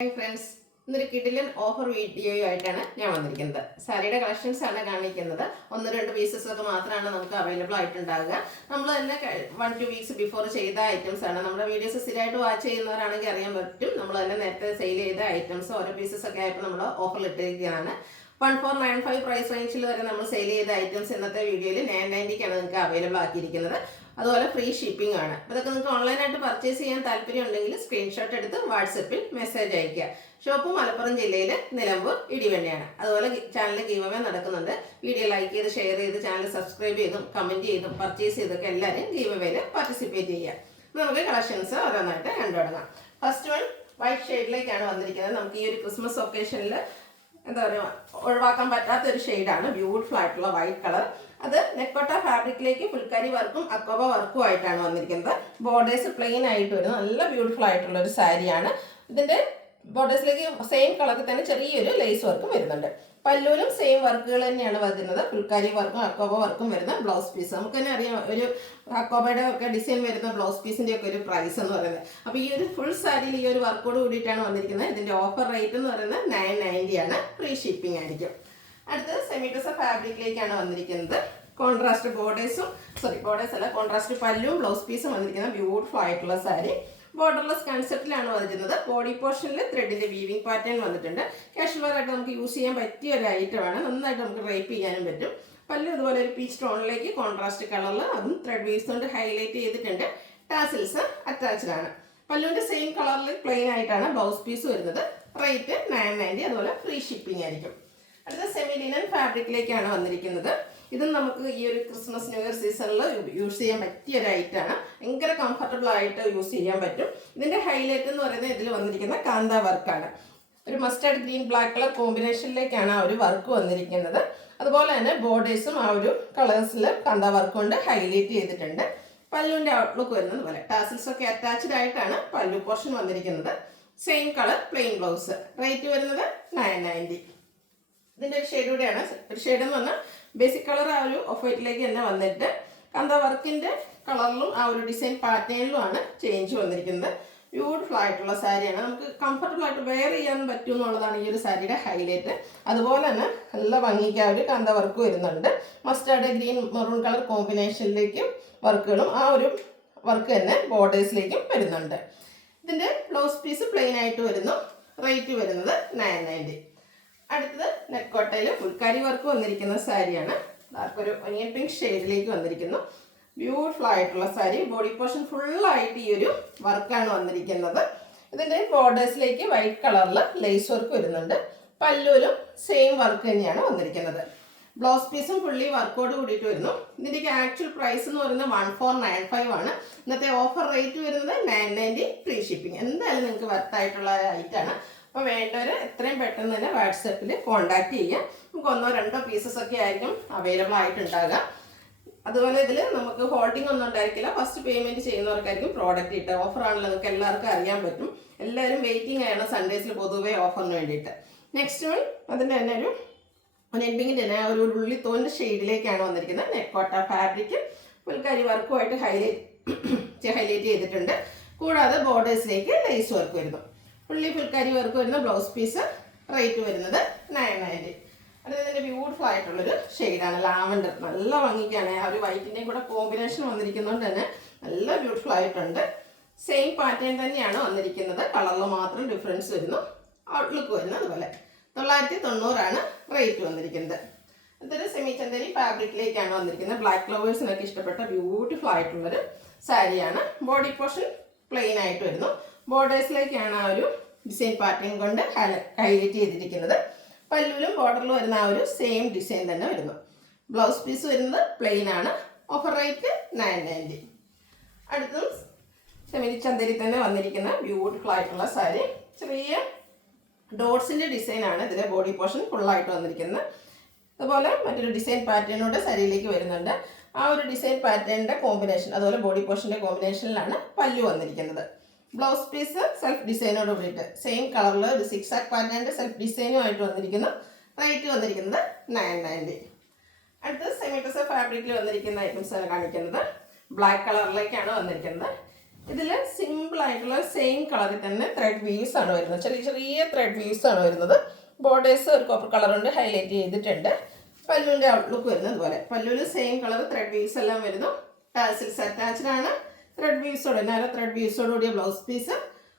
Hi friends, ഇന്നൊരു കിടിലൻ offer വീഡിയോയുമായിട്ടാണ് ഞാൻ വന്നിരിക്കുന്നത്. സാരിയുടെ കളക്ഷൻസ് ആണ് കാണിക്കുന്നത്. 1-2 പീസസ് ഒക്കെ മാത്രമാണ് നമുക്ക് അവൈലബിൾ ആയിട്ടുണ്ടാകുക. നമ്മൾ തന്നെ 1-2 വീക്സ് ബിഫോർ ചെയ്ത ഐറ്റംസ് ആണ്. നമ്മുടെ വീഡിയോസ് സ്ഥിരമായിട്ട് വാച്ച് ചെയ്യുന്നവരാണെങ്കിൽ അറിയാൻ പറ്റും. നമ്മൾ തന്നെ നേരത്തെ സെയിൽ ചെയ്ത ഐറ്റംസ് ഓരോ പീസസ് ഒക്കെ ആയപ്പോൾ നമ്മൾ ഓഫറിൽ ഇട്ടിരിക്കുകയാണ്. 1495 പ്രൈസ് റേഞ്ചിൽ വരെ നമ്മൾ സെയിൽ ചെയ്ത ഐറ്റംസ് ഇന്നത്തെ വീഡിയോയിൽ 990ക്കാണ് നിങ്ങൾക്ക് അവൈലബിൾ ആക്കിയിരിക്കുന്നത്. അതുപോലെ ഫ്രീ ഷിപ്പിംഗ് ആണ്. അതൊക്കെ നിങ്ങൾക്ക് ഓൺലൈനായിട്ട് പർച്ചേസ് ചെയ്യാൻ താല്പര്യം ഉണ്ടെങ്കിൽ സ്ക്രീൻഷോട്ട് എടുത്ത് വാട്സപ്പിൽ മെസ്സേജ് അയയ്ക്കുക. ഷോപ്പ് മലപ്പുറം ജില്ലയിൽ നിലമ്പൂർ ഇടിവണ്ടിയാണ്. അതുപോലെ ചാനൽ ഗീവ് അവേ നടക്കുന്നുണ്ട്. വീഡിയോ ലൈക്ക് ചെയ്ത് ഷെയർ ചെയ്ത് ചാനൽ സബ്സ്ക്രൈബ് ചെയ്തും കമൻറ്റ് ചെയ്തും പർച്ചേസ് ചെയ്തൊക്കെ എല്ലാവരും ഗീവ് അവേയിൽ പാർട്ടിസിപ്പേറ്റ് ചെയ്യുക. നമുക്ക് കളക്ഷൻസ് ഓരോന്നായിട്ട് കണ്ടു തുടങ്ങാം. ഫസ്റ്റ് വൺ വൈറ്റ് ഷെയ്ഡിലേക്കാണ് വന്നിരിക്കുന്നത്. നമുക്ക് ഈ ഒരു ക്രിസ്മസ് ഒക്കേഷനിൽ എന്താ പറയുക, ഒഴിവാക്കാൻ പറ്റാത്ത ഒരു ഷെയ്ഡാണ്. ബ്യൂട്ടിഫുൾ ആയിട്ടുള്ള വൈറ്റ് കളർ. അത് നെക്കോട്ട ഫാബ്രിക്കിലേക്ക് ഫുൾക്കാരി വർക്കും അക്കോബ വർക്കും ആയിട്ടാണ് വന്നിരിക്കുന്നത്. ബോർഡേഴ്സ് പ്ലെയിൻ ആയിട്ട് വരുന്ന നല്ല ബ്യൂട്ടിഫുൾ ആയിട്ടുള്ള ഒരു സാരിയാണ്. ഇതിൻ്റെ ബോർഡേഴ്സിലേക്ക് സെയിം കളറിൽ തന്നെ ചെറിയൊരു ലേസ് വർക്കും വരുന്നുണ്ട്. പല്ലൂരും സെയിം വർക്കുകൾ തന്നെയാണ് വരുന്നത്. ഫുൾക്കാരി വർക്കും അക്കോബ വർക്കും വരുന്ന ബ്ലൗസ് പീസ്. നമുക്ക് തന്നെ അറിയാം, ഒരു അക്കോബയുടെ ഒക്കെ ഡിസൈൻ വരുന്ന ബ്ലൗസ് പീസിൻ്റെ ഒക്കെ ഒരു പ്രൈസ് എന്ന് പറയുന്നത്. അപ്പോൾ ഈ ഒരു ഫുൾ സാരിയിൽ ഈ ഒരു വർക്കോട് കൂടിയിട്ടാണ് വന്നിരിക്കുന്നത്. ഇതിൻ്റെ ഓഫർ റേറ്റ് എന്ന് പറയുന്നത് 990 ആണ്. ഫ്രീ ഷിപ്പിംഗ് ആയിരിക്കും. അടുത്തത് സെമി ഡ്രസ് ഫാബ്രിക്കിലേക്കാണ് വന്നിരിക്കുന്നത്. കോൺട്രാസ്റ്റ് ബോർഡേഴ്സ് അല്ല, കോൺട്രാസ്റ്റ് പല്ലും ബ്ലൗസ് പീസും വന്നിരിക്കുന്ന ബ്യൂട്ടിഫുൾ ആയിട്ടുള്ള സാരി. ബോർഡർലെസ് കൺസെപ്റ്റിലാണ് വന്നിരുന്നത്. ബോഡി പോർഷനിൽ ത്രെഡിന്റെ വീവിംഗ് പാറ്റേൺ വന്നിട്ടുണ്ട്. കാഷ്വൽ ആയിട്ട് നമുക്ക് യൂസ് ചെയ്യാൻ പറ്റിയ ഒരു ഐറ്റമാണ്. നന്നായിട്ട് നമുക്ക് റേപ്പ് ചെയ്യാനും പറ്റും. പല്ലും ഇതുപോലെ ഒരു പീച്ച് ടോണിലേക്ക് കോൺട്രാസ്റ്റ് കളറിൽ അതും ത്രെഡ് വീവ്സ് കൊണ്ട് ഹൈലൈറ്റ് ചെയ്തിട്ടുണ്ട്. ടാസിൽസ് അറ്റാച്ച്ഡ് ആണ്. പല്ലുവിന്റെ സെയിം കളറിൽ പ്ലെയിൻ ആയിട്ടാണ് ബ്ലൗസ് പീസ് വരുന്നത്. റേറ്റ് 990. അതുപോലെ ഫ്രീ ഷിപ്പിംഗ് ആയിരിക്കും. അടുത്ത സെമി ലിനൻ ഫാബ്രിക്കിലേക്കാണ് വന്നിരിക്കുന്നത്. ഇതും നമുക്ക് ഈ ഒരു ക്രിസ്മസ് ന്യൂ ഇയർ സീസണിൽ യൂസ് ചെയ്യാൻ പറ്റിയ ഒരു ഐറ്റമാണ്. ഭയങ്കര കംഫർട്ടബിൾ ആയിട്ട് യൂസ് ചെയ്യാൻ പറ്റും. ഇതിൻ്റെ ഹൈലൈറ്റ് എന്ന് പറയുന്നത് ഇതിൽ വന്നിരിക്കുന്ന കാന്ത വർക്കാണ്. ഒരു മസ്റ്റാർഡ് ഗ്രീൻ ബ്ലാക്ക് കളർ കോമ്പിനേഷനിലേക്കാണ് ആ ഒരു വർക്ക് വന്നിരിക്കുന്നത്. അതുപോലെ തന്നെ ബോർഡേഴ്സും ആ ഒരു കളേഴ്സിൽ കാന്ത വർക്ക് കൊണ്ട് ഹൈലൈറ്റ് ചെയ്തിട്ടുണ്ട്. പല്ലുവിൻ്റെ ഔട്ട്ലുക്ക് വരുന്നത് പോലെ ടാസിൽസ് ഒക്കെ അറ്റാച്ച്ഡ് ആയിട്ടാണ് പല്ലു പോർഷൻ വന്നിരിക്കുന്നത്. Same colour plain blouse. Rate വരുന്നത് 990. ഇതിൻ്റെ ഒരു ഷെയ്ഡ് കൂടെയാണ്. ഒരു ഷെയ്ഡ് എന്ന് പറഞ്ഞാൽ ബേസിക് കളർ ആ ഒരു ഓഫ് വൈറ്റിലേക്ക് തന്നെ വന്നിട്ട് കാന്ത വർക്കിൻ്റെ കളറിലും ആ ഒരു ഡിസൈൻ പാറ്റേണിലുമാണ് ചേഞ്ച് വന്നിരിക്കുന്നത്. ബ്യൂട്ടിഫുൾ ആയിട്ടുള്ള സാരിയാണ്. നമുക്ക് കംഫർട്ടബിൾ ആയിട്ട് വെയർ ചെയ്യാൻ പറ്റും എന്നുള്ളതാണ് ഈ ഒരു സാരിയുടെ ഹൈലൈറ്റ്. അതുപോലെ തന്നെ നല്ല ഭംഗിക്ക് ആ ഒരു കാന്ത വർക്ക് വരുന്നുണ്ട്. മസ്റ്റാർഡ് ഗ്രീൻ മെറൂൺ കളർ കോമ്പിനേഷനിലേക്കും വർക്കുകളും ആ ഒരു വർക്ക് തന്നെ ബോർഡേഴ്സിലേക്കും വരുന്നുണ്ട്. ഇതിൻ്റെ ബ്ലൗസ് പീസ് പ്ലെയിൻ ആയിട്ട് വരുന്നു. റേറ്റ് വരുന്നത് 990. അടുത്തത് നെക്കോട്ടയിൽ ഫുൾക്കാരി വർക്ക് വന്നിരിക്കുന്ന സാരിയാണ്. ഒരു ഒനിയൻ പിങ്ക് ഷെയ്ഡിലേക്ക് വന്നിരിക്കുന്നു. ബ്യൂട്ടിഫുൾ ആയിട്ടുള്ള സാരി. ബോഡി പോർഷൻ ഫുള്ളായിട്ട് ഈ ഒരു വർക്കാണ് വന്നിരിക്കുന്നത്. ഇതിൻ്റെ ബോർഡേഴ്സിലേക്ക് വൈറ്റ് കളറിൽ ലേസ് വർക്ക് വരുന്നുണ്ട്. പല്ലൂരും സെയിം വർക്ക് തന്നെയാണ് വന്നിരിക്കുന്നത്. ബ്ലൗസ് പീസും ഫുള്ളി വർക്കോട് കൂടിയിട്ട് വരുന്നു. ഇതിൻ്റെയൊക്കെ ആക്ച്വൽ പ്രൈസ് എന്ന് പറയുന്നത് 1495 ആണ്. ഇന്നത്തെ ഓഫർ റേറ്റ് വരുന്നത് 990. Free shipping. എന്തായാലും നിങ്ങൾക്ക് വർത്തായിട്ടുള്ള ഐറ്റാണ്. അപ്പോൾ വേണ്ടവർ എത്രയും പെട്ടെന്ന് തന്നെ വാട്സപ്പിൽ കോൺടാക്ട് ചെയ്യുക. നമുക്ക് 1-2 പീസസ് ഒക്കെ ആയിരിക്കും അവൈലബിൾ ആയിട്ടുണ്ടാകുക. അതുപോലെ ഇതിൽ നമുക്ക് ഹോൾഡിംഗ് ഒന്നും ഉണ്ടായിരിക്കില്ല. ഫസ്റ്റ് പേയ്മെൻറ്റ് ചെയ്യുന്നവർക്കായിരിക്കും പ്രോഡക്റ്റ് കിട്ടുക. ഓഫറാണല്ലോ, നിങ്ങൾക്ക് എല്ലാവർക്കും അറിയാൻ പറ്റും. എല്ലാവരും വെയിറ്റിംഗ് ആണ് സൺഡേസിൽ പൊതുവേ ഓഫറിന് വേണ്ടിയിട്ട്. നെക്സ്റ്റ് വൺ അതിൻ്റെ തന്നെ ഒരു നെൻപിങ്ങിൻ്റെ തന്നെ ഒരു ഉള്ളിത്തോൻ്റെ ഷെയ്ഡിലേക്കാണ് വന്നിരിക്കുന്നത്. നെക്കോട്ട ഫാബ്രിക് ഫുൾക്കാരി വർക്കുമായിട്ട് ഹൈലൈറ്റ് ചെയ്തിട്ടുണ്ട്. കൂടാതെ ബോർഡേഴ്സിലേക്ക് ലേസ് വർക്ക് വരുന്നു. ഫുൾക്കാരി വർക്ക് വരുന്ന ബ്ലൗസ് പീസ്. റേറ്റ് വരുന്നത് 990. അതിൻ്റെ ബ്യൂട്ടിഫുൾ ആയിട്ടുള്ളൊരു ഷെയ്ഡാണ് ലാവൻഡർ. നല്ല ഭംഗിക്കാണ്. ആ ഒരു വൈറ്റിൻ്റെയും കൂടെ കോമ്പിനേഷൻ വന്നിരിക്കുന്നതുകൊണ്ട് തന്നെ നല്ല ബ്യൂട്ടിഫുൾ ആയിട്ടുണ്ട്. സെയിം പാറ്റേൺ തന്നെയാണ് വന്നിരിക്കുന്നത്. കളറിൽ മാത്രം ഡിഫറൻസ് വരുന്നു. ഔട്ട്ലുക്ക് വരുന്നത് അതുപോലെ 990 റേറ്റ് വന്നിരിക്കുന്നത്. ഇതൊരു സെമി ചന്ദേരി ഫാബ്രിക്കിലേക്കാണ് വന്നിരിക്കുന്നത്. ബ്ലാക്ക് ഫ്ലവേഴ്സിനൊക്കെ ഇഷ്ടപ്പെട്ട ബ്യൂട്ടിഫുൾ ആയിട്ടുള്ളൊരു സാരിയാണ്. ബോഡി പോർഷൻ പ്ലെയിൻ ആയിട്ട് വരുന്നു. ബോർഡേഴ്സിലേക്കാണ് ആ ഒരു ഡിസൈൻ പാറ്റേൺ കൊണ്ട് ഹൈലൈറ്റ് ചെയ്തിരിക്കുന്നത്. പല്ലുവിലും ബോർഡറിലും വരുന്ന ആ ഒരു സെയിം ഡിസൈൻ തന്നെ വരുന്നു. ബ്ലൗസ് പീസ് വരുന്നത് പ്ലെയിൻ ആണ്. Offer rate 990. അടുത്തും സെമി ചന്ദേരി തന്നെ വന്നിരിക്കുന്ന ബ്യൂട്ടിഫുൾ ആയിട്ടുള്ള സാരി. ചെറിയ ഡോട്ട്സിൻ്റെ ഡിസൈനാണ് ഇതിലെ ബോഡി പോർഷൻ ഫുള്ളായിട്ട് വന്നിരിക്കുന്നത്. അതുപോലെ മറ്റൊരു ഡിസൈൻ പാറ്റേണോടെ സാരിയിലേക്ക് വരുന്നുണ്ട്. ആ ഒരു ഡിസൈൻ പാറ്റേണിൻ്റെ കോമ്പിനേഷൻ അതുപോലെ ബോഡി പോർഷൻ്റെ കോമ്പിനേഷനിലാണ് പല്ലു വന്നിരിക്കുന്നത്. ബ്ലൗസ് പീസ് സെൽഫ് ഡിസൈനോട് കൂടിയിട്ട് സെയിം കളറിൽ ഒരു 6 ആക്ക് പാറ്റേണിൻ്റെ സെൽഫ് ഡിസൈനുമായിട്ട് വന്നിരിക്കുന്നു. റേറ്റ് വന്നിരിക്കുന്നത് 990. അടുത്ത് സെമി ഡ്രസ് ഫാബ്രിക്കിൽ വന്നിരിക്കുന്ന ഐറ്റംസ് ആണ് കാണിക്കുന്നത്. ബ്ലാക്ക് കളറിലേക്കാണ് വന്നിരിക്കുന്നത്. ഇതിൽ സിമ്പിൾ ആയിട്ടുള്ള സെയിം കളറിൽ തന്നെ ത്രെഡ് വീവ്സ് ആണ് വരുന്നത്. ചെറിയ ചെറിയ ത്രെഡ് വീവ്സ് ആണ് വരുന്നത്. ബോർഡേഴ്സ് ഒരു കോപ്പർ കളർ കൊണ്ട് ഹൈലൈറ്റ് ചെയ്തിട്ടുണ്ട്. പല്ലുവിൻ്റെ ഔട്ട്ലുക്ക് വരുന്നത് അതുപോലെ. പല്ലുവിൽ സെയിം കളർ ത്രെഡ് വീവ്സ് എല്ലാം വരുന്നു. ടാസിൽസ് അറ്റാച്ച്ഡ് ആണ്. ത്രെഡ് വീവ്സോടെ ത്രെഡ് വീവ്സോടുകൂടിയ ബ്ലൗസ് പീസ്.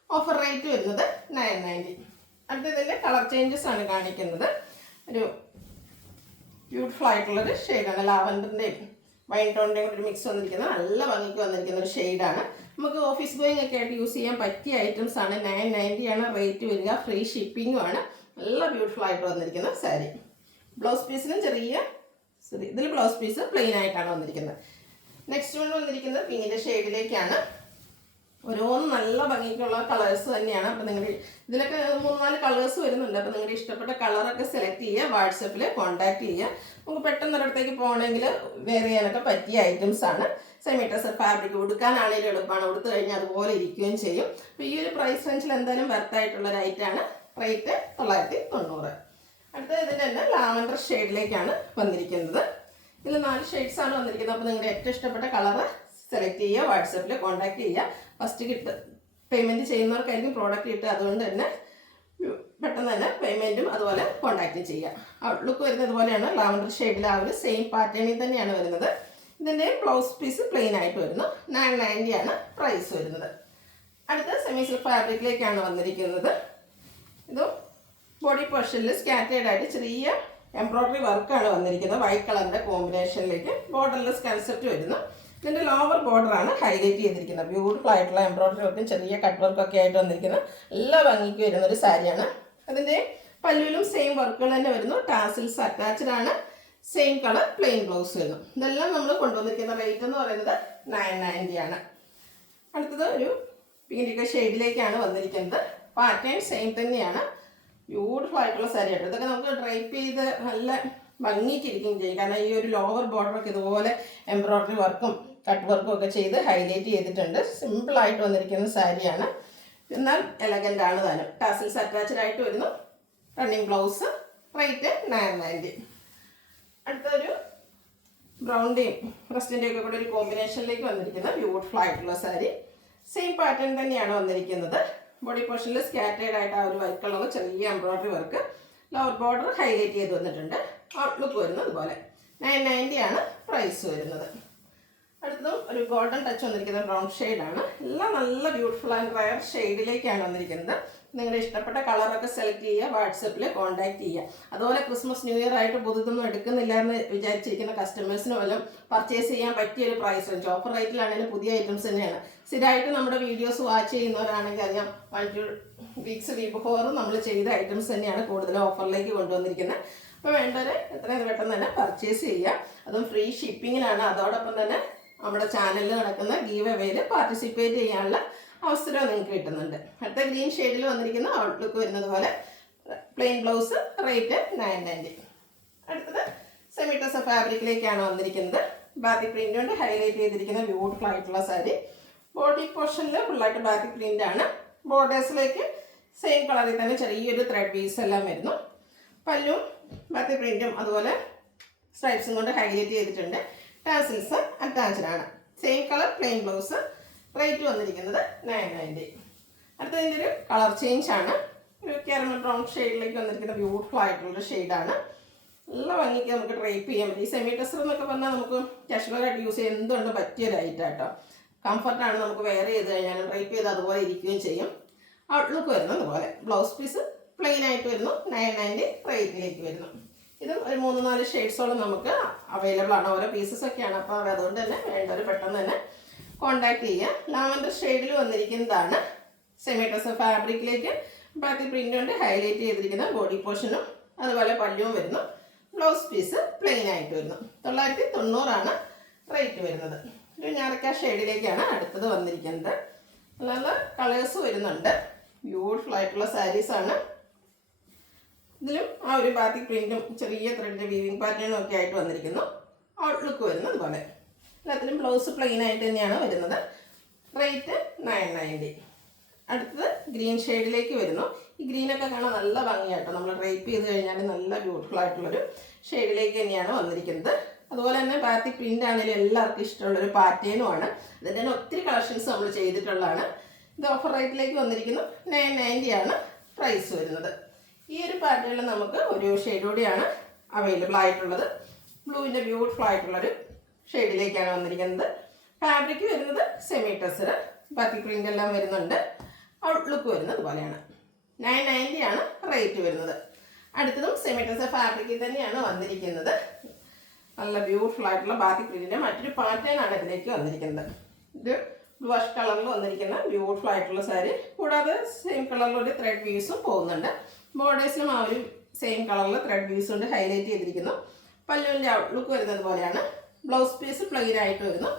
ഓഫർ റേറ്റ് വരുന്നത് 990. അടുത്തതിൻ്റെ കളർ ചേഞ്ചസ് ആണ് കാണിക്കുന്നത്. ഒരു ബ്യൂട്ടിഫുൾ ആയിട്ടുള്ളൊരു ഷെയ്ഡാണ്. ലാവൻഡറിൻ്റെയും വൈൻ ടോണിൻ്റെയും കൂടി ഒരു മിക്സ് വന്നിരിക്കുന്നത് നല്ല ഭംഗിക്ക് വന്നിരിക്കുന്ന ഒരു ഷെയ്ഡാണ്. നമുക്ക് ഓഫീസ് ഗോയിങ് ഒക്കെ ആയിട്ട് യൂസ് ചെയ്യാൻ പറ്റിയ ഐറ്റംസ് ആണ്. 990 ആണ് റേറ്റ് വരിക. ഫ്രീ ഷിപ്പിങ്ങും ആണ്. നല്ല ബ്യൂട്ടിഫുൾ ആയിട്ട് വന്നിരിക്കുന്ന സാരി. ബ്ലൗസ് പീസിനും ഇതിൽ ബ്ലൗസ് പീസ് പ്ലെയിൻ ആയിട്ടാണ് വന്നിരിക്കുന്നത്. നെക്സ്റ്റ് വൺ വന്നിരിക്കുന്നത് പിങ്കിൻ്റെ ഷെയ്ഡിലേക്കാണ്. ഓരോന്നും നല്ല ഭംഗിക്കുള്ള കളേഴ്സ് തന്നെയാണ്. അപ്പോൾ നിങ്ങളുടെ ഇതിലൊക്കെ 3-4 കളേഴ്സ് വരുന്നുണ്ട്. അപ്പോൾ നിങ്ങളുടെ ഇഷ്ടപ്പെട്ട കളറൊക്കെ സെലക്ട് ചെയ്യുക. വാട്സപ്പിൽ കോൺടാക്ട് ചെയ്യുക. നമുക്ക് പെട്ടെന്ന് ഒരിടത്തേക്ക് പോകണമെങ്കിൽ വെയർ ചെയ്യാനൊക്കെ പറ്റിയ ഐറ്റംസ് ആണ്. സെമി ടെസർ ഫാബ്രിക് ഉടുക്കാനാണെങ്കിലും എളുപ്പമാണ്. ഉടുത്ത് കഴിഞ്ഞാൽ അതുപോലെ ഇരിക്കുകയും ചെയ്യും. അപ്പോൾ ഈ ഒരു പ്രൈസ് റേഞ്ചിൽ എന്തായാലും വർത്തായിട്ടുള്ളൊരു ഐറ്റമാണ്. റേറ്റ് 990. അടുത്ത ഇതിൻ്റെ തന്നെ ലാവൻഡർ ഷെയ്ഡിലേക്കാണ് വന്നിരിക്കുന്നത്. ഇതിൽ 4 ഷെയ്ഡ്സ് ആണ് വന്നിരിക്കുന്നത്. അപ്പോൾ നിങ്ങളുടെ ഏറ്റവും ഇഷ്ടപ്പെട്ട കളറ് സെലക്ട് ചെയ്യുക. വാട്സപ്പിൽ കോൺടാക്ട് ചെയ്യുക. ഫസ്റ്റ് പേയ്മെൻറ്റ് ചെയ്യുന്നവർക്കായിരിക്കും പ്രോഡക്റ്റ് കിട്ടുക. അതുകൊണ്ട് തന്നെ പെട്ടെന്ന് തന്നെ പേയ്മെൻറ്റും അതുപോലെ കോൺടാക്റ്റ് ചെയ്യുക. ഔട്ട്ലുക്ക് വരുന്നത് ഇതുപോലെയാണ്. ലാവൻഡർ ഷെയ്ഡിൽ ആ ഒരു സെയിം പാറ്റേണിൽ തന്നെയാണ് വരുന്നത്. ഇതിൻ്റെ ബ്ലൗസ് പീസ് പ്ലെയിൻ ആയിട്ട് വരുന്നു. 990 ആണ് പ്രൈസ് വരുന്നത്. അടുത്ത സെമി സിൽക്ക് ഫാബ്രിക്കിലേക്കാണ് വന്നിരിക്കുന്നത്. ഇതും ബോഡി പോർഷനിൽ സ്കാറ്റേഡ് ആയിട്ട് ചെറിയ എംബ്രോയ്ഡറി വർക്കാണ് വന്നിരിക്കുന്നത്. വൈറ്റ് കളറിൻ്റെ കോമ്പിനേഷനിലേക്ക് ബോർഡർലെസ് കൺസെപ്റ്റ് വരുന്നു. ഇതിൻ്റെ ലോവർ ബോർഡറാണ് ഹൈലൈറ്റ് ചെയ്തിരിക്കുന്നത്. ബ്യൂട്ടിഫുൾ ആയിട്ടുള്ള എംബ്രോയ്ഡറി വർക്കും ചെറിയ കട്ട് വർക്കൊക്കെ ആയിട്ട് വന്നിരിക്കുന്നത്. എല്ലാ ഭംഗിക്ക് വരുന്നൊരു സാരിയാണ്. അതിൻ്റെ പല്ലുവിലും സെയിം വർക്കുകൾ തന്നെ വരുന്നു. ടാസിൽസ് അറ്റാച്ച്ഡ് ആണ്. സെയിം കളർ പ്ലെയിൻ ബ്ലൗസ് വരുന്നു. ഇതെല്ലാം നമ്മൾ കൊണ്ടുവന്നിരിക്കുന്ന റേറ്റ് എന്ന് പറയുന്നത് 990 ആണ്. അടുത്തത് ഒരു പിങ്കിൻ്റെ ഷെയ്ഡിലേക്കാണ് വന്നിരിക്കുന്നത്. പാറ്റേൺ സെയിം തന്നെയാണ്. ബ്യൂട്ടിഫുൾ ആയിട്ടുള്ള സാരി ആയിട്ട് ഇതൊക്കെ നമുക്ക് ഡ്രൈപ്പ് ചെയ്ത് നല്ല ഭംഗിക്കിരിക്കുകയും ചെയ്യും. കാരണം ഈ ഒരു ലോവർ ബോർഡറൊക്കെ ഇതുപോലെ എംബ്രോയ്ഡറി വർക്കും കട്ട് വർക്കും ഒക്കെ ചെയ്ത് ഹൈലൈറ്റ് ചെയ്തിട്ടുണ്ട്. സിമ്പിളായിട്ട് വന്നിരിക്കുന്ന സാരിയാണ്. എന്നാൽ എലഗൻ്റ് ആണ് താനും. ടാസിൽസ് അറ്റാച്ച്ഡ് ആയിട്ട് വരുന്നു. Running blouse. റേറ്റ് 990. അടുത്തൊരു ബ്രൗണിൻ്റെയും റസ്റ്റിൻ്റെയും ഒക്കെ കൂടെ ഒരു കോമ്പിനേഷനിലേക്ക് വന്നിരിക്കുന്ന ബ്യൂട്ടിഫുൾ ആയിട്ടുള്ള സാരി. സെയിം പാറ്റേൺ തന്നെയാണ് വന്നിരിക്കുന്നത്. ബോഡി പോർഷനിൽ സ്കാറ്റേഡ് ആയിട്ട് ആ ഒരു വൈറ്റ് കളർ ചെറിയ embroidery work. Lower border highlight ചെയ്ത് വന്നിട്ടുണ്ട്. ഔട്ട്ലുക്ക് വരുന്നത് അതുപോലെ. 990 ആണ് പ്രൈസ് വരുന്നത്. അടുത്തതും ഒരു ഗോൾഡൻ ടച്ച് വന്നിരിക്കുന്ന ബ്രൗൺ ഷെയ്ഡാണ്. എല്ലാം നല്ല ബ്യൂട്ടിഫുൾ ആൻഡ് റയർ ഷെയ്ഡിലേക്കാണ് വന്നിരിക്കുന്നത്. നിങ്ങളുടെ ഇഷ്ടപ്പെട്ട കളറൊക്കെ സെലക്ട് ചെയ്യുക. വാട്സപ്പിൽ കോൺടാക്ട് ചെയ്യുക. അതുപോലെ ക്രിസ്മസ് ന്യൂ ഇയർ ആയിട്ട് പുതുതൊന്നും എടുക്കുന്നില്ല എന്ന് വിചാരിച്ചിരിക്കുന്ന കസ്റ്റമേഴ്സിന് വല്ലതും പർച്ചേസ് ചെയ്യാൻ പറ്റിയൊരു പ്രൈസ് റേഞ്ച്. ഓഫർ റേറ്റിലാണെങ്കിലും പുതിയ ഐറ്റംസ് തന്നെയാണ്. സ്ഥിരമായിട്ട് നമ്മുടെ വീഡിയോസ് വാച്ച് ചെയ്യുന്നവരാണെങ്കിൽ അറിയാം 1-2 വീക്സ് ബിഫോർ നമ്മൾ ചെയ്ത ഐറ്റംസ് തന്നെയാണ് കൂടുതൽ ഓഫറിലേക്ക് കൊണ്ടുവന്നിരിക്കുന്നത്. അപ്പോൾ വേണ്ടവരെ എത്രയും പെട്ടെന്ന് തന്നെ പർച്ചേസ് ചെയ്യുക. അതും ഫ്രീ ഷിപ്പിങ്ങിലാണ്. അതോടൊപ്പം തന്നെ നമ്മുടെ ചാനലിൽ നടക്കുന്ന ഗീവ് അവേയിൽ പാർട്ടിസിപ്പേറ്റ് ചെയ്യാനുള്ള അവസരം നിങ്ങൾക്ക് കിട്ടുന്നുണ്ട്. അടുത്ത ഗ്രീൻ ഷെയ്ഡിൽ വന്നിരിക്കുന്ന ഔട്ട്ലുക്ക് വരുന്നത് പോലെ പ്ലെയിൻ ബ്ലൗസ്. റേറ്റ് 990. അടുത്തത് സെമി ടെസർ ഫാബ്രിക്കിലേക്കാണ് വന്നിരിക്കുന്നത്. ബാത്തിക് പ്രിൻ്റ് കൊണ്ട് ഹൈലൈറ്റ് ചെയ്തിരിക്കുന്ന ബ്യൂട്ടിഫുൾ ആയിട്ടുള്ള സാരി. ബോഡി പോർഷനിൽ ഫുള്ളായിട്ട് ബാത്തിക് പ്രിൻ്റ് ആണ്. ബോർഡേഴ്സിലേക്ക് സെയിം കളറിൽ തന്നെ ചെറിയൊരു ത്രെഡ് പീസ് എല്ലാം വരുന്നു. പല്ലും ബാത്തിക് പ്രിൻറ്റും അതുപോലെ സ്ട്രൈപ്സും കൊണ്ട് ഹൈലൈറ്റ് ചെയ്തിട്ടുണ്ട്. ടാസിൽസ് അറ്റാച്ച്ഡ് ആണ്. Same colour plain blouse. Rate വന്നിരിക്കുന്നത് 990. അടുത്തതിൻ്റെ ഒരു കളർ ചേഞ്ച് ആണ്. ഒരു കാരമൽ ബ്രൗൺ ഷെയ്ഡിലേക്ക് വന്നിരിക്കുന്ന ബ്യൂട്ടിഫുൾ ആയിട്ടുള്ള ഷെയ്ഡാണ്. നല്ല ഭംഗിക്ക് നമുക്ക് ഡ്രൈപ്പ് ചെയ്യാൻ പറ്റും. ഈ സെമി ടെസർ എന്നൊക്കെ പറഞ്ഞാൽ നമുക്ക് കാഷ്വലായിട്ട് യൂസ് ചെയ്യാൻ എന്തുകൊണ്ട് പറ്റിയൊരു ഐറ്റം കേട്ടോ. കംഫർട്ടാണ്. നമുക്ക് വെയർ ചെയ്ത് കഴിഞ്ഞാലും ഡ്രൈപ്പ് ചെയ്ത് അതുപോലെ ഇരിക്കുകയും ചെയ്യും. ഔട്ട്ലുക്ക് വരുന്നത് അതുപോലെ. ബ്ലൗസ് പീസ് പ്ലെയിൻ ആയിട്ട് വരുന്നു. 990 റേറ്റിലേക്ക് വരുന്നു. ഇതും ഒരു 3-4 ഷെയ്ഡ്സോളം നമുക്ക് അവൈലബിൾ ആണ്. ഓരോ പീസസ് ഒക്കെയാണ്. അപ്പോൾ അതുകൊണ്ട് തന്നെ വേണ്ടവർ പെട്ടെന്ന് തന്നെ കോൺടാക്ട് ചെയ്യുക. ലാവൻഡർ ഷെയ്ഡിൽ വന്നിരിക്കുന്നതാണ്. സെമി ടെസർ ഫാബ്രിക്കിലേക്ക് ബാത്തിക് പ്രിൻ്റ് കൊണ്ട് ഹൈലൈറ്റ് ചെയ്തിരിക്കുന്ന ബോഡി പോർഷനും അതുപോലെ പല്ലുവും വരുന്നു. ബ്ലൗസ് പീസ് പ്ലെയിൻ ആയിട്ട് വരുന്നു. 990 ആണ് റേറ്റ് വരുന്നത്. ഒരു ഞാറക്ക ഷെയ്ഡിലേക്കാണ് അടുത്തത് വന്നിരിക്കുന്നത്. നല്ല കളേഴ്സ് വരുന്നുണ്ട്. ബ്യൂട്ടിഫുൾ ആയിട്ടുള്ള സാരീസാണ്. ഇതിലും ആ ഒരു ബാത്തിക് പ്രിൻറ്റും ചെറിയ ത്രെഡ് വീവിങ് പാറ്റേണും ഒക്കെ ആയിട്ട് വന്നിരിക്കുന്നു. ഔട്ട്ലുക്ക് വരുന്നത് അതുപോലെ. എല്ലാത്തിനും ബ്ലൗസ് പ്ലെയിൻ ആയിട്ട് തന്നെയാണ് വരുന്നത്. റേറ്റ് 990. അടുത്തത് ഗ്രീൻ ഷെയ്ഡിലേക്ക് വരുന്നു. ഈ ഗ്രീനൊക്കെ കാണാൻ നല്ല ഭംഗിയായിട്ടോ. നമ്മൾ ഡ്രൈപ്പ് ചെയ്ത് കഴിഞ്ഞാൽ നല്ല ബ്യൂട്ടിഫുൾ ആയിട്ടുള്ളൊരു ഷെയ്ഡിലേക്ക് തന്നെയാണ് വന്നിരിക്കുന്നത്. അതുപോലെ തന്നെ ബാത്തിക് പ്രിൻ്റ് ആണെങ്കിലും എല്ലാവർക്കും ഇഷ്ടമുള്ളൊരു പാറ്റേണുമാണ്. ഇതിൻ്റെ തന്നെ ഒത്തിരി കളക്ഷൻസ് നമ്മൾ ചെയ്തിട്ടുള്ളതാണ്. ഇത് ഓഫർ റേറ്റിലേക്ക് വന്നിരിക്കുന്നു. 990 ആണ് പ്രൈസ് വരുന്നത്. ഈ ഒരു പാറ്റേണിൽ നമുക്ക് ഒരു ഷെയ്ഡ് കൂടിയാണ് അവൈലബിൾ ആയിട്ടുള്ളത്. ബ്ലൂവിൻ്റെ ബ്യൂട്ടിഫുൾ ആയിട്ടുള്ളൊരു ഷെയ്ഡിലേക്കാണ് വന്നിരിക്കുന്നത്. ഫാബ്രിക് വരുന്നത് സെമി ടെസർ, ബാത്തിക് പ്രിൻ്റ് എല്ലാം വരുന്നുണ്ട്. ഔട്ട്ലുക്ക് വരുന്നത് പോലെയാണ്. 990 ആണ് റേറ്റ് വരുന്നത്. അടുത്തതും സെമി ടെസർ ഫാബ്രിക്കിൽ തന്നെയാണ് വന്നിരിക്കുന്നത്. നല്ല ബ്യൂട്ടിഫുൾ ആയിട്ടുള്ള ബാത്തിക് പ്രിന്റിൻ്റെ മറ്റൊരു പാറ്റേൺ ആണ് ഇതിലേക്ക് വന്നിരിക്കുന്നത്. ഇത് ബ്ലൂഷ് കളറിൽ വന്നിരിക്കുന്ന ബ്യൂട്ടിഫുൾ ആയിട്ടുള്ള സാരി. കൂടാതെ സെയിം കളറിൽ ഒരു ത്രെഡ് വ്യൂസും പോകുന്നുണ്ട്. ബോർഡേഴ്സിലും ആ ഒരു സെയിം കളറിൽ ത്രെഡ് വ്യൂസ് കൊണ്ട് ഹൈലൈറ്റ് ചെയ്തിരിക്കുന്നു. പല്ലുവിൻ്റെ ഔട്ട്ലുക്ക് വരുന്നത് പോലെയാണ്. ബ്ലൗസ് പീസ് പ്ലെയിൻ ആയിട്ട് വരുന്നു.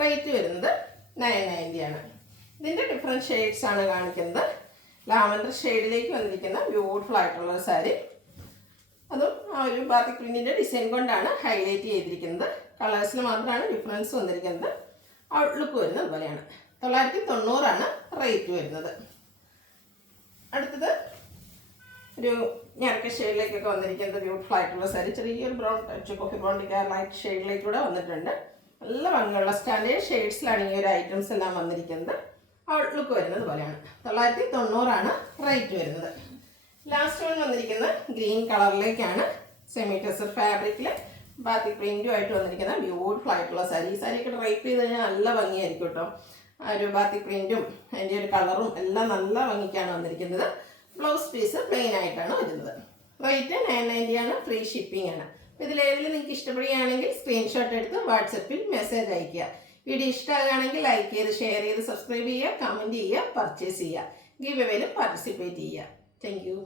റേറ്റ് വരുന്നത് 990 ആണ്. ഇതിൻ്റെ ഡിഫറെൻറ്റ് ഷെയ്ഡ്സ് ആണ് കാണിക്കുന്നത്. ലാവൻഡർ ഷെയ്ഡിലേക്ക് വന്നിരിക്കുന്ന ബ്യൂട്ടിഫുൾ ആയിട്ടുള്ള സാരി. അതും ആ ഒരു ബാത്തിക് പ്രിന്റിൻ്റെ ഡിസൈൻ കൊണ്ടാണ് ഹൈലൈറ്റ് ചെയ്തിരിക്കുന്നത്. കളേഴ്സിൽ മാത്രമാണ് ഡിഫറൻസ് വന്നിരിക്കുന്നത്. ഔട്ട്ലുക്ക് വരുന്നത് പോലെയാണ്. 990 ആണ് റേറ്റ് വരുന്നത്. അടുത്തത് ഒരു ഞരക്ക ഷെയ്ഡിലേക്കൊക്കെ വന്നിരിക്കുന്നത് ബ്യൂട്ടിഫുൾ ആയിട്ടുള്ള സാരി. ചെറിയൊരു brown touch coffee brown light ഷെയ്ഡിലേക്കൂടെ വന്നിട്ടുണ്ട്. നല്ല ഭംഗിയുള്ള സ്റ്റാൻഡേർഡ് ഷെയ്ഡ്സിലാണ് ഈ ഒരു ഐറ്റംസ് എല്ലാം വന്നിരിക്കുന്നത്. ഔട്ട്ലുക്ക് വരുന്നത് പോലെയാണ്. 990 ആണ് റേറ്റ് വരുന്നത്. ലാസ്റ്റ് വൺ വന്നിരിക്കുന്ന ഗ്രീൻ കളറിലേക്കാണ്. സെമി ടെസർ ഫാബ്രിക്കിൽ ബാത്തിക് പ്രിന്റുമായിട്ട് വന്നിരിക്കുന്ന ബ്യൂട്ടിഫുൾ ആയിട്ടുള്ള സാരി. ഈ സാരിയൊക്കെ ഡ്രൈപ്പ് ചെയ്ത് കഴിഞ്ഞാൽ നല്ല ഭംഗിയായിരിക്കും കേട്ടോ. ആ ഒരു ബാത്തിക് പ്രിന്റും അതിൻ്റെ ഒരു കളറും എല്ലാം നല്ല ഭംഗിക്കാണ് വന്നിരിക്കുന്നത്. ബ്ലൗസ് പീസ് പ്ലെയിൻ ആയിട്ടാണ് വരുന്നത്. റേറ്റ് 990 ആണ്. ഫ്രീ ഷിപ്പിംഗ് ആണ്. ഇതിലേതെങ്കിലും നിങ്ങൾക്ക് ഇഷ്ടപ്പെടുകയാണെങ്കിൽ സ്ക്രീൻഷോട്ട് എടുത്ത് വാട്സപ്പിൽ മെസ്സേജ് അയയ്ക്കുക. വീഡിയോ ഇഷ്ടമാകുകയാണെങ്കിൽ ലൈക്ക് ചെയ്ത് ഷെയർ ചെയ്ത് സബ്സ്ക്രൈബ് ചെയ്യുക, കമൻറ്റ് ചെയ്യുക, പർച്ചേസ് ചെയ്യുക. ഗിവ് എവേയിൽ പാർട്ടിസിപ്പേറ്റ് ചെയ്യുക. Thank you.